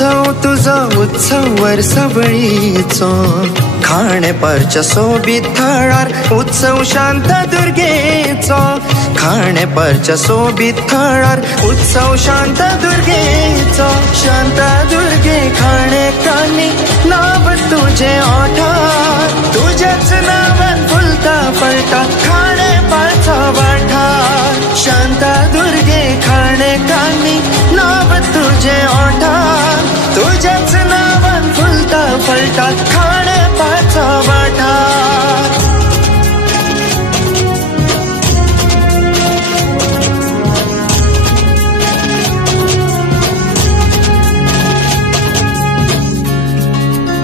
उत्सव तुझो उत्सव वर्सवळीचो खाणेपारच्या सोबीत थळार उत्सव शांतादुर्गेचो खाणेपारच्या सोबीत थळार उत्सव शांतादुर्गेचो शांतादुर्गे खाणेकानी नाव तुझे ओठार तुझ्याच नावान फुलता फळटा खाणेपारचा वाठार शांतादुर्गे खाणेकानी नाव तुझे ओठार